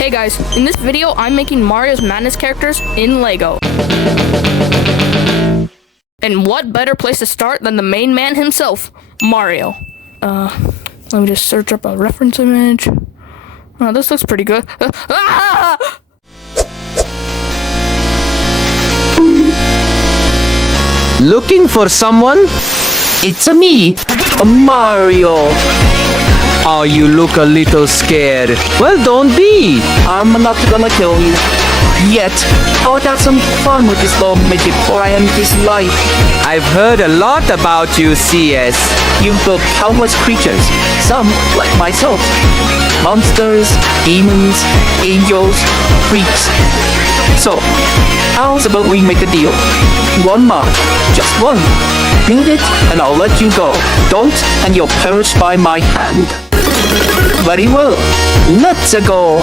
Hey guys, in this video I'm making Mario's Madness characters in Lego. And what better place to start than the main man himself, Mario. Let me just search up a reference image. Oh, this looks pretty good. Looking for someone? It's me, Mario. Oh, you look a little scared. Well, don't be. I'm not gonna kill you. Yet. I'll have some fun with this little midget before I end this life. I've heard a lot about you, CS. You've built countless creatures. Some, like myself. Monsters, demons, angels, freaks. So, how's about we make a deal? One mod, just one. Build it, and I'll let you go. Don't, and you'll perish by my hand. Very well. Let's go.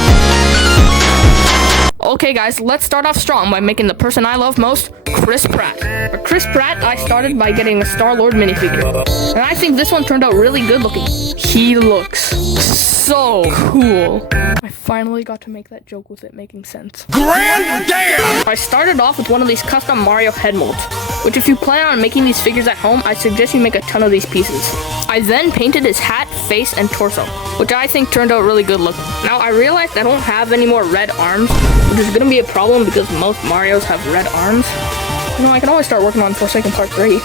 Okay guys, let's start off strong by making the person I love most, Chris Pratt. For Chris Pratt, I started by getting a Star-Lord minifigure. And I think this one turned out really good looking. He looks so cool. I finally got to make that joke with it making sense. Grand damn! I started off with one of these custom Mario head molds, which if you plan on making these figures at home, I suggest you make a ton of these pieces. I then painted his hat, face, and torso, which I think turned out really good looking. Now I realized I don't have any more red arms, which is gonna be a problem because most Marios have red arms. You know, I can always start working on Forsaken Part 3.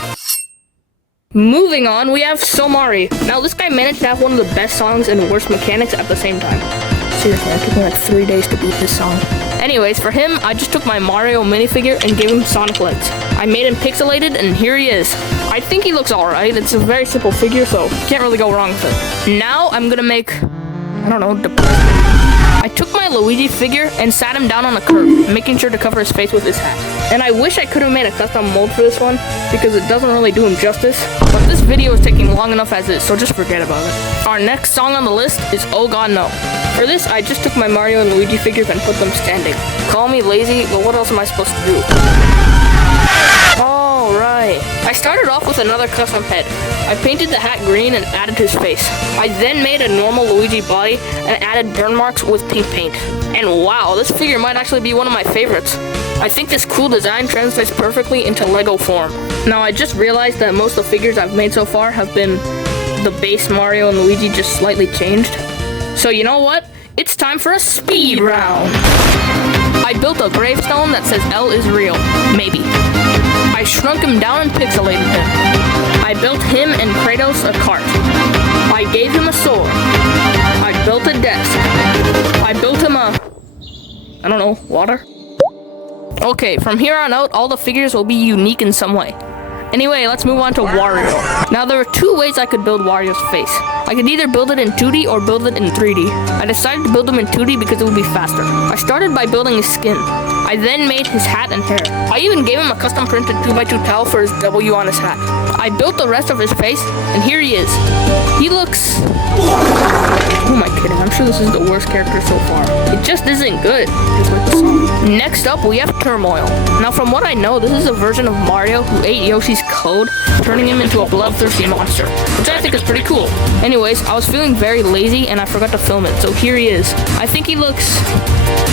Moving on, we have Somari. Now this guy managed to have one of the best songs and worst mechanics at the same time. Seriously, it took me like 3 days to beat this song. Anyways, for him, I just took my Mario minifigure and gave him Sonic legs. I made him pixelated, and here he is. I think he looks alright. It's a very simple figure, so you can't really go wrong with it. Now, I'm gonna make, I don't know, I took my Luigi figure and sat him down on a curb, making sure to cover his face with his hat. And I wish I could have made a custom mold for this one, because it doesn't really do him justice. But this video is taking long enough as is, so just forget about it. Our next song on the list is Oh God No. For this, I just took my Mario and Luigi figures and put them standing. Call me lazy, but what else am I supposed to do? Alright. I started off with another custom head. I painted the hat green and added his face. I then made a normal Luigi body and added burn marks with pink paint. And wow, this figure might actually be one of my favorites. I think this cool design translates perfectly into Lego form. Now I just realized that most of the figures I've made so far have been the base Mario and Luigi just slightly changed. So you know what? It's time for a speed round. I built a gravestone that says L is real. Maybe. I shrunk him down and pixelated him. I built him and Kratos a cart. I gave him a sword. I built a desk. I built him a, I don't know, water? Okay, from here on out, all the figures will be unique in some way. Anyway, let's move on to Wario. Now, there are two ways I could build Wario's face. I could either build it in 2D or build it in 3D. I decided to build him in 2D because it would be faster. I started by building his skin. I then made his hat and hair. I even gave him a custom printed 2x2 towel for his W on his hat. I built the rest of his face, and here he is. He looks... Who am I kidding? I'm sure this is the worst character so far. It just isn't good. Just like the song. Next up, we have Turmoil. Now, from what I know, this is a version of Mario who ate Yoshi's code, turning him into a bloodthirsty monster, which I think is pretty cool. Anyways, I was feeling very lazy and I forgot to film it, so here he is. I think he looks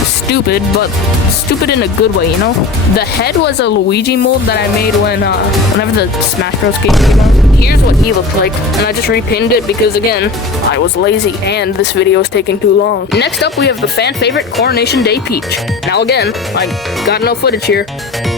stupid, but stupid in a good way, you know? The head was a Luigi mold that I made whenever the Smash Bros. Game came out. Here's what he looked like, and I just repainted it because, again, I was lazy, and this video is taking too long. Next up, we have the fan favorite Coronation Day Peach. Now again, I got no footage here,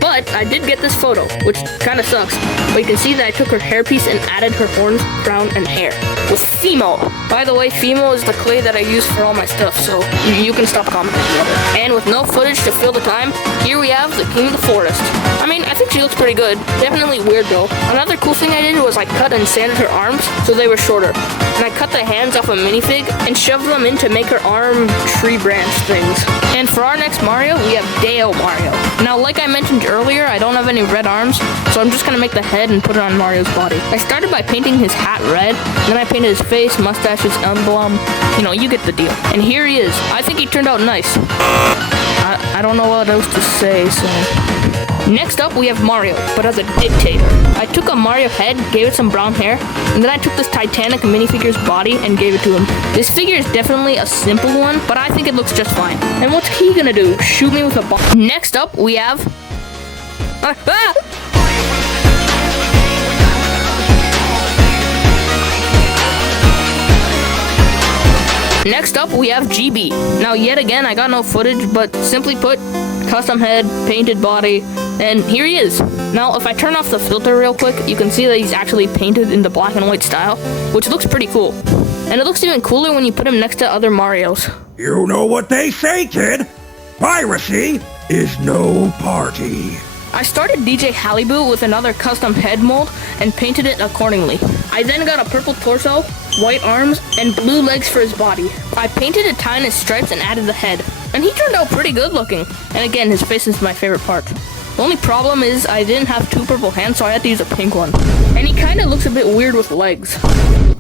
but I did get this photo, which kinda sucks, but you can see that I took her hairpiece and added her horns, crown, and hair with Fimo. By the way, Fimo is the clay that I use for all my stuff, so you can stop commenting about it. And with no footage to fill the time, here we have the King of the Forest. I mean, I think she looks pretty good. Definitely weird though. Another cool thing I did was I cut and sanded her arms so they were shorter. And I cut the hands off a minifig and shoved them in to make her arm tree branch things. And for our next Mario, we have Deo Mario. Now, like I mentioned earlier, I don't have any red arms, so I'm just gonna make the head and put it on Mario's body. I started by painting his hat red, then I painted his face, mustache, his emblem. You know, you get the deal. And here he is. I think he turned out nice. I don't know what else to say, so... Next up, we have Mario, but as a dictator. I took a Mario head, gave it some brown hair, and then I took this Titanic minifigure's body and gave it to him. This figure is definitely a simple one, but I think it looks just fine. And what's he gonna do? Shoot me with a bomb? Next up, we have... Next up, we have GB. Now, yet again, I got no footage, but simply put, custom head, painted body, and here he is. Now, if I turn off the filter real quick, you can see that he's actually painted in the black and white style, which looks pretty cool. And it looks even cooler when you put him next to other Marios. You know what they say, kid. Piracy is no party. I started DJ Halliboo with another custom head mold and painted it accordingly. I then got a purple torso, white arms, and blue legs for his body. I painted a tie in his stripes and added the head. And he turned out pretty good looking. And again, his face is my favorite part. The only problem is I didn't have two purple hands, so I had to use a pink one. And he kinda looks a bit weird with legs.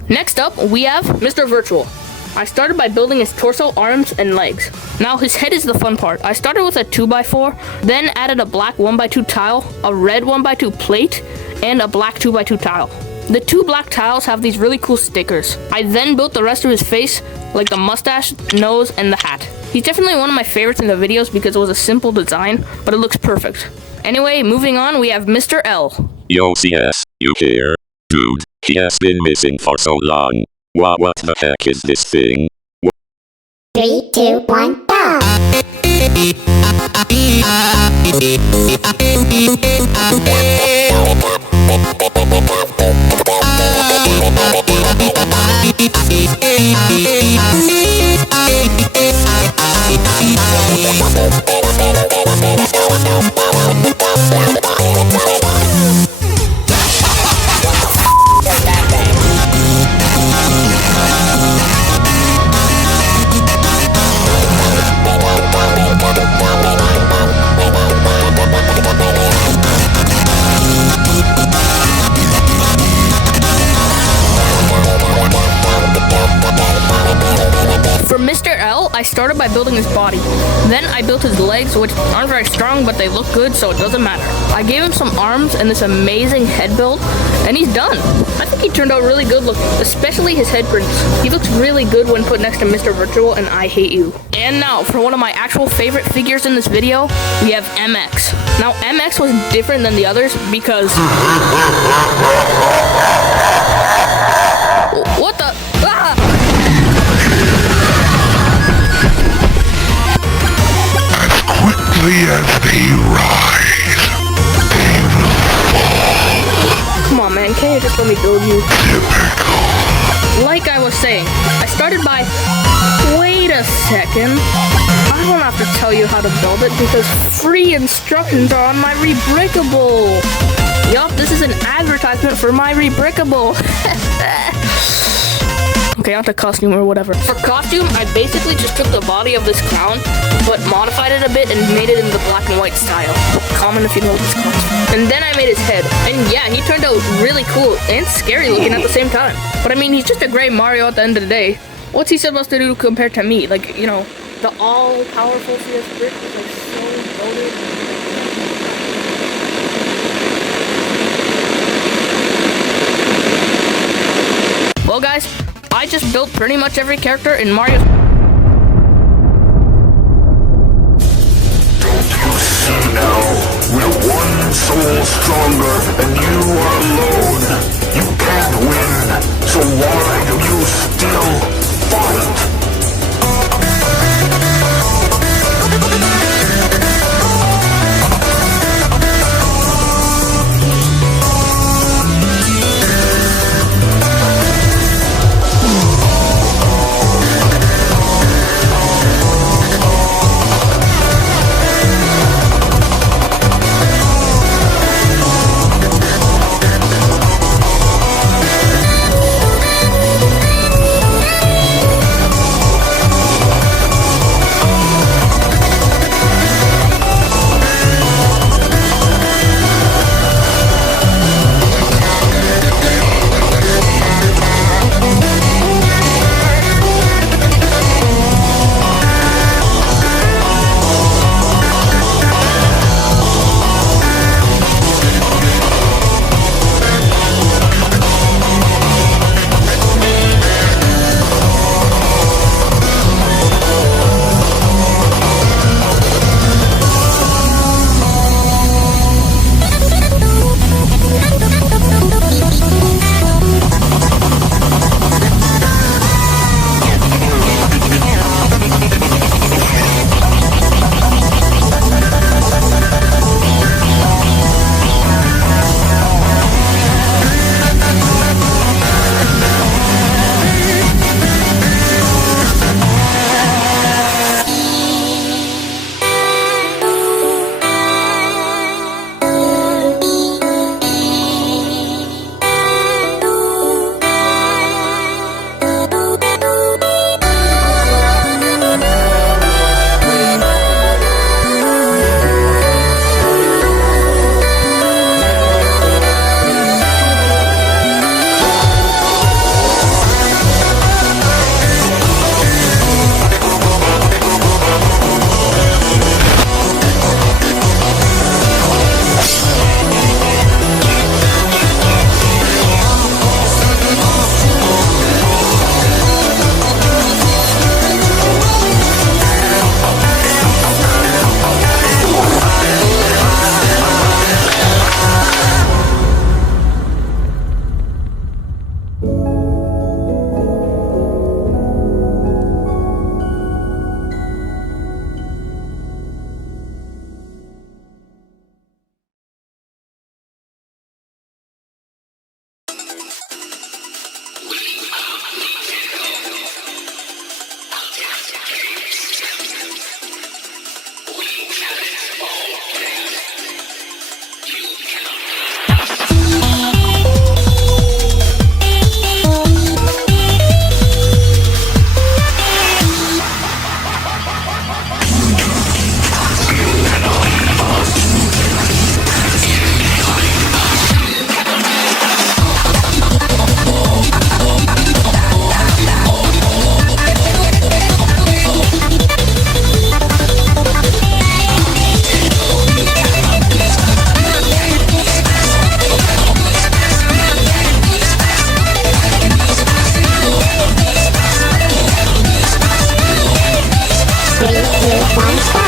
Next up, we have Mr. Virtual. I started by building his torso, arms, and legs. Now his head is the fun part. I started with a 2x4, then added a black 1x2 tile, a red 1x2 plate, and a black 2x2 tile. The two black tiles have these really cool stickers. I then built the rest of his face, like the mustache, nose, and the hat. He's definitely one of my favorites in the videos because it was a simple design, but it looks perfect. Anyway, moving on, we have Mr. L. Yo CS, you here? Dude, he has been missing for so long. What the heck is this thing? 3, 2, 1, go! For Mr. L, I started by building his body. Then I built his legs, which aren't very strong, but they look good, so it doesn't matter. I gave him some arms and this amazing head build, and he's done. I think he turned out really good looking, especially his head prints. He looks really good when put next to Mr. Virtual and I Hate You. And now, for one of my actual favorite figures in this video, we have MX. Now, MX was different than the others because... What the... Ah! Quickly as they rise, they will fall. Come on, man, can't you just let me build you? Typical. Like I was saying, I started by... Wait a second. I don't have to tell you how to build it because free instructions are on my Rebreakable. Yup, this is an advertisement for my Rebreakable. Okay, on to costume or whatever. For costume, I basically just took the body of this clown, but modified it a bit and made it in the black and white style. Comment if you know this costume. And then I made his head. And yeah, he turned out really cool and scary looking at the same time. But I mean, he's just a great Mario at the end of the day. What's he supposed to do compared to me? Like, you know, the all-powerful CS Brick is like so loaded. Well, guys, I just built pretty much every character in Mario. Don't you see now? We're one soul stronger and you are alone. You can't win, so why do you still fight? 2, 1, stop.